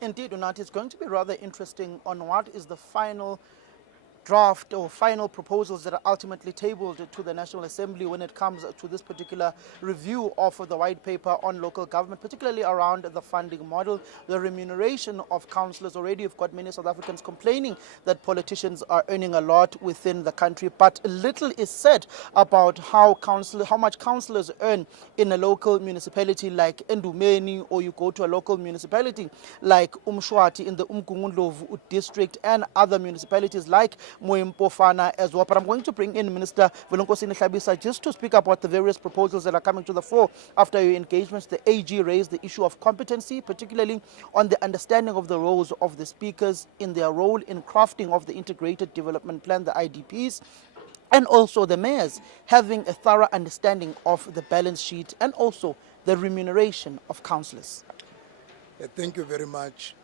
Indeed, Unati, it's going to be rather interesting on what is the final draft or final proposals that are ultimately tabled to the National Assembly when it comes to this particular review of the white paper on local government, particularly around the funding model, the remuneration of councillors. Already you've got many South Africans complaining that politicians are earning a lot within the country, but little is said about how much councillors earn in a local municipality like Endumeni, or you go to a local municipality like Umshwati in the Umgungundlovu district, and other municipalities like Moempofana as well. But I'm going to bring in Minister Velenkosini Hlabisa just to speak about the various proposals that are coming to the fore after your engagements. The AG raised the issue of competency, particularly on the understanding of the roles of the speakers in their role in crafting of the Integrated Development Plan, the IDPs, and also the mayors having a thorough understanding of the balance sheet and also the remuneration of councillors. Thank you very much.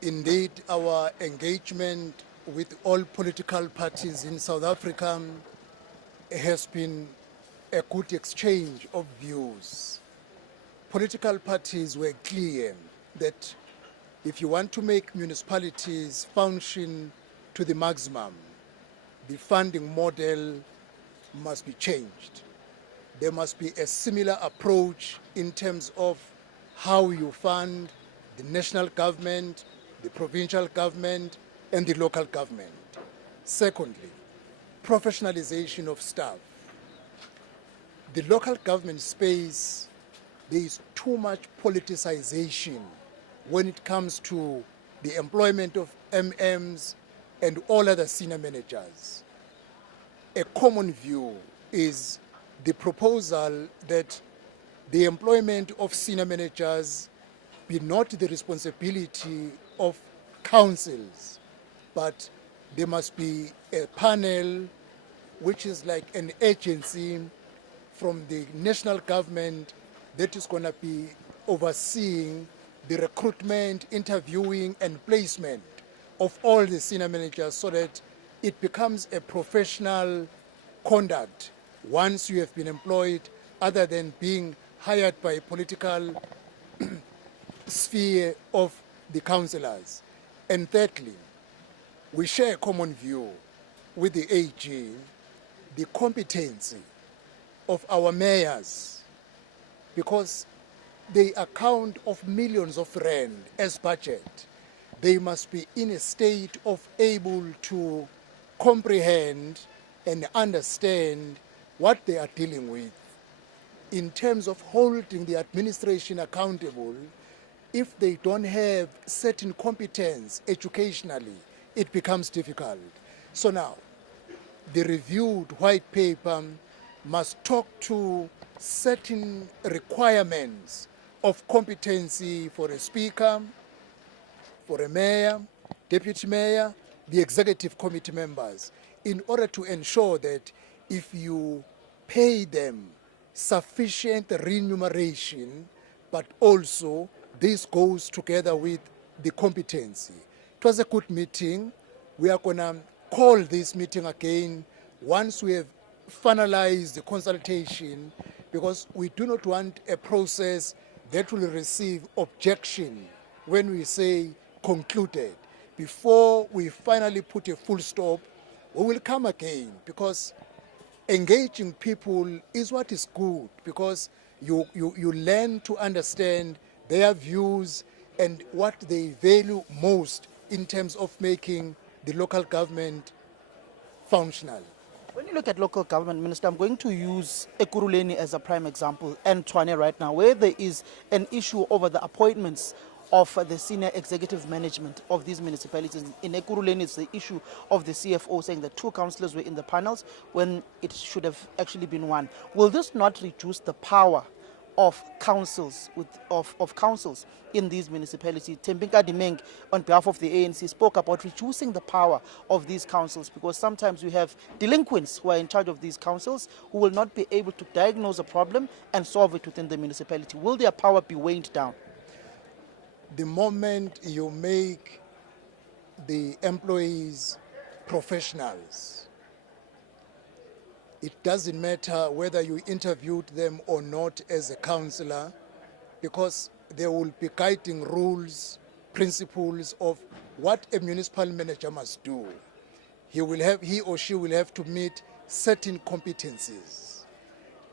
Indeed, our engagement with all political parties in South Africa has been a good exchange of views. Political parties were clear that if you want to make municipalities function to the maximum, the funding model must be changed. There must be a similar approach in terms of how you fund the national government, the provincial government, and the local government. Secondly, professionalization of staff. The local government space, there is too much politicization when it comes to the employment of MMs and all other senior managers. A common view is the proposal that the employment of senior managers be not the responsibility of councils, but there must be a panel which is like an agency from the national government that is going to be overseeing the recruitment, interviewing, and placement of all the senior managers, so that it becomes a professional conduct once you have been employed, other than being hired by a political sphere of the councillors. And thirdly, we share a common view with the AG, the competency of our mayors, because they account of millions of rand as budget. They must be in a state of able to comprehend and understand what they are dealing with. In terms of holding the administration accountable, if they don't have certain competence educationally, it becomes difficult. So now, the reviewed white paper must talk to certain requirements of competency for a speaker, for a mayor, deputy mayor, the executive committee members, in order to ensure that if you pay them sufficient remuneration, but also this goes together with the competency. It was a good meeting. We are going to call this meeting again once we have finalized the consultation, because we do not want a process that will receive objection when we say concluded. Before we finally put a full stop, we will come again, because engaging people is what is good, because you learn to understand their views and what they value most in terms of making the local government functional. When you look at local government, Minister, I'm going to use Ekurhuleni as a prime example, and Tshwane right now, where there is an issue over the appointments of the senior executive management of these municipalities. In Ekurhuleni, it's the issue of the CFO saying that 2 councillors were in the panels when it should have actually been 1. Will this not reduce the power of councils councils in these municipalities? Tembinka Dimeng, on behalf of the ANC, spoke about reducing the power of these councils, because sometimes you have delinquents who are in charge of these councils who will not be able to diagnose a problem and solve it within the municipality. Will their power be weighed down? The moment you make the employees professionals, it doesn't matter whether you interviewed them or not as a councillor, because there will be guiding rules principles of what a municipal manager must do. He or she will have to meet certain competencies,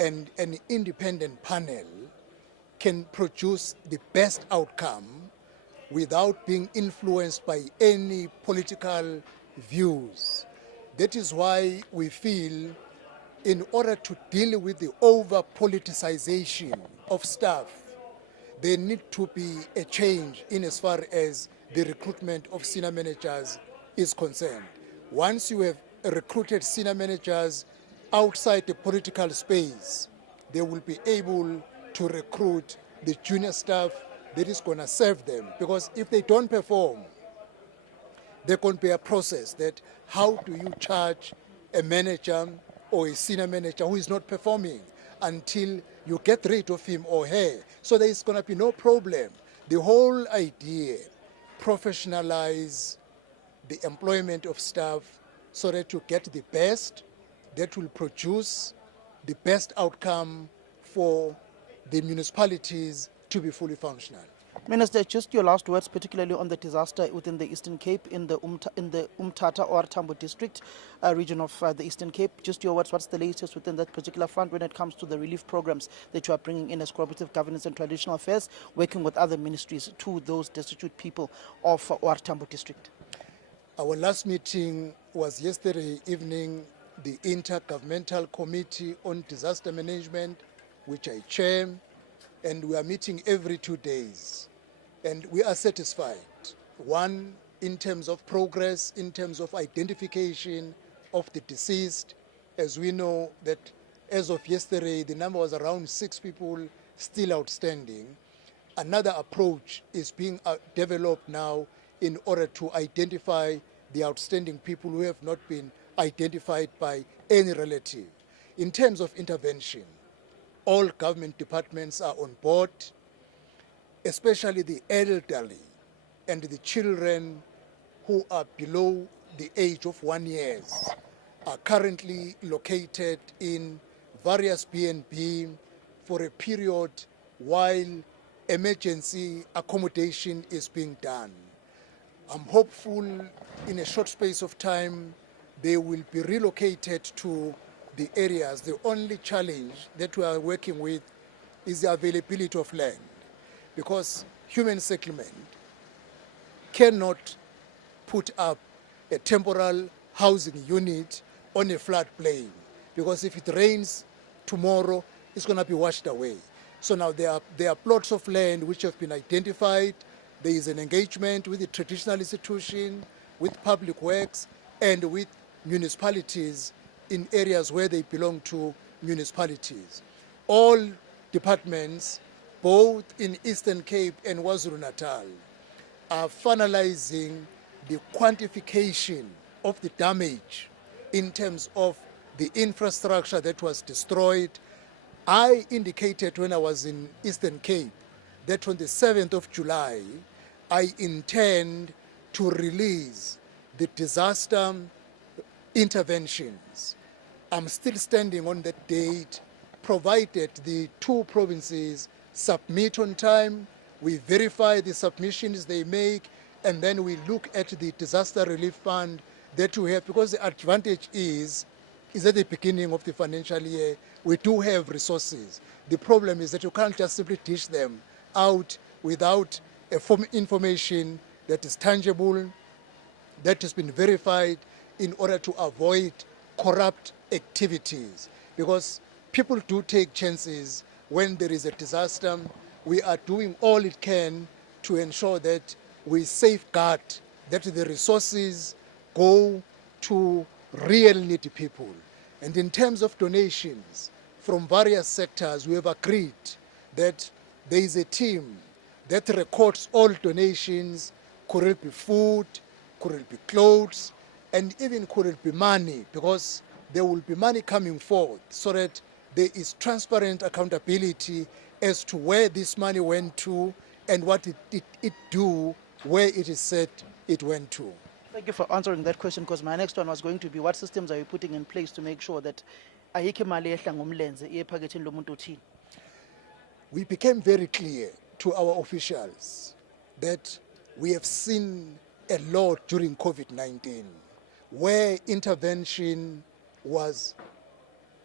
and an independent panel can produce the best outcome without being influenced by any political views. That is why we feel, in order to deal with the over-politicization of staff, there need to be a change in as far as the recruitment of senior managers is concerned. Once you have recruited senior managers outside the political space, they will be able to recruit the junior staff that is going to serve them. Because if they don't perform, there can be a process that how do you charge a manager or a senior manager who is not performing until you get rid of him or her. So there is going to be no problem. The whole idea, professionalize the employment of staff so that you get the best that will produce the best outcome for the municipalities to be fully functional. Minister, just your last words, particularly on the disaster within the Eastern Cape in the Umtata or Tambo district region of the Eastern Cape. Just your words, what's the latest within that particular front when it comes to the relief programs that you are bringing in as Cooperative Governance and Traditional Affairs, working with other ministries to those destitute people of Or Tambo district? Our last meeting was yesterday evening, the Intergovernmental Committee on Disaster Management, which I chair, and we are meeting every 2 days. And we are satisfied, one, in terms of progress, in terms of identification of the deceased. As we know that as of yesterday, the number was around 6 people still outstanding. Another approach is being developed now in order to identify the outstanding people who have not been identified by any relative. In terms of intervention, all government departments are on board, especially the elderly and the children who are below the age of 1 year are currently located in various B&B for a period while emergency accommodation is being done. I'm hopeful in a short space of time they will be relocated to the areas. The only challenge that we are working with is the availability of land, because human settlement cannot put up a temporal housing unit on a floodplain, because if it rains tomorrow, it's going to be washed away. So now there are plots of land which have been identified. There is an engagement with the traditional institution, with public works, and with municipalities in areas where they belong to municipalities. All departments, both in Eastern Cape and KwaZulu-Natal, are finalizing the quantification of the damage in terms of the infrastructure that was destroyed. I indicated when I was in Eastern Cape that on the 7th of July, I intend to release the disaster interventions. I'm still standing on that date, provided the 2 provinces submit on time, we verify the submissions they make, and then we look at the disaster relief fund that we have, because the advantage is at the beginning of the financial year, we do have resources. The problem is that you can't just simply dish them out without information that is tangible, that has been verified, in order to avoid corrupt activities. Because people do take chances when there is a disaster. We are doing all it can to ensure that we safeguard that the resources go to real needy people. And in terms of donations from various sectors, we have agreed that there is a team that records all donations. Could it be food, could it be clothes, and even could it be money, because there will be money coming forth so that there is transparent accountability as to where this money went to and what it do where it is said it went to. Thank you for answering that question, because my next one was going to be, what systems are you putting in place to make sure that ayikho imali ehla ngomlenze iye ephaketheni lomuntu othile? We became very clear to our officials that We have seen a lot during COVID-19 where intervention was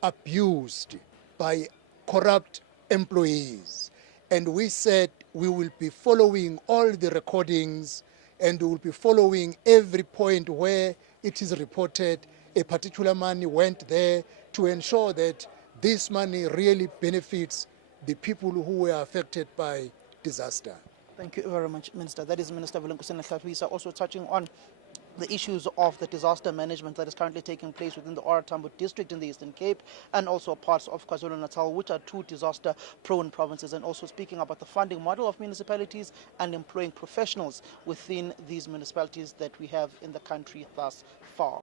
abused by corrupt employees. And we said we will be following all the recordings and we will be following every point where it is reported a particular money went there to ensure that this money really benefits the people who were affected by disaster. Thank you very much, Minister. That is Minister Velenkosini Hlabisa, also touching on the issues of the disaster management that is currently taking place within the OR Tambo district in the Eastern Cape and also parts of KwaZulu-Natal, which are two disaster-prone provinces, and also speaking about the funding model of municipalities and employing professionals within these municipalities that we have in the country thus far.